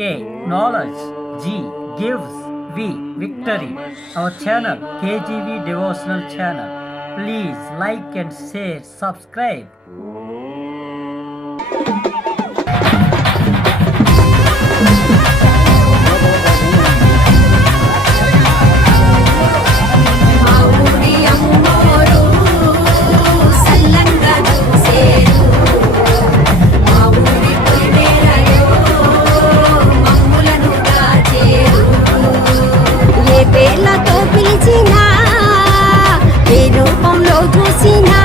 K. Knowledge. G. Gives. V. Victory. Our channel, KGV Devotional Channel. Please like and share, subscribe. seen how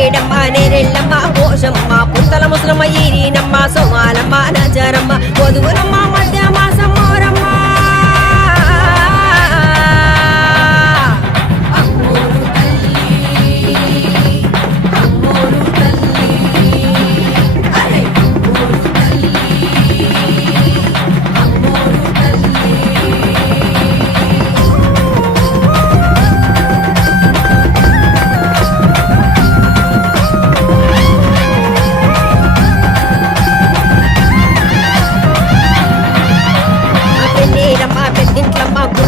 ఏడమ్మ Nerellamma Koshamma పుస్తల Musalamma ఈరీనమ్మ Somalamma నజరమ్మ కొదుగులమ్మ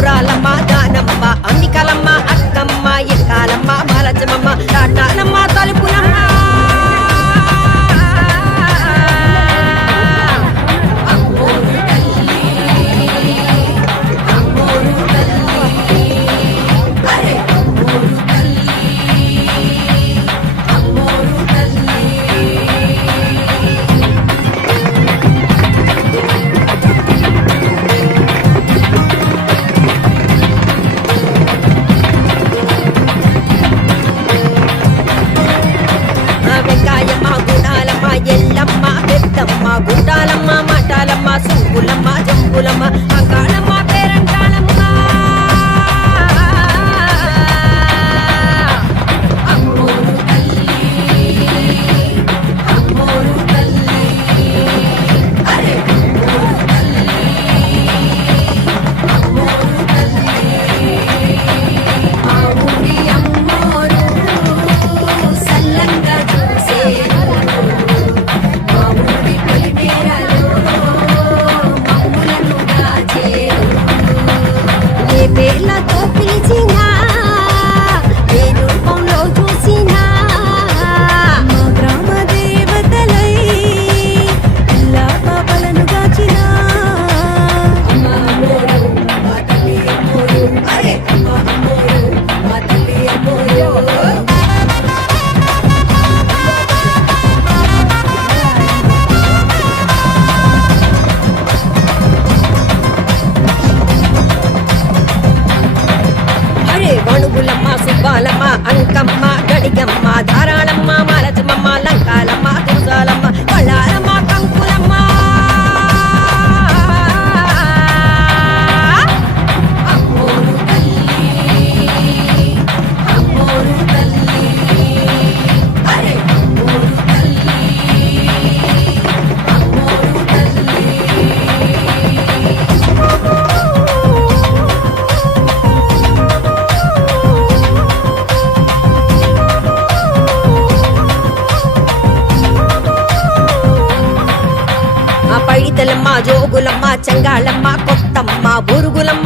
borrar గుట్టాలమ్మ మటాలమ్మ సుంగులమ్మ జంబులమ్మ Ankalamma Changalamma Kothamma బురుగులమ్మ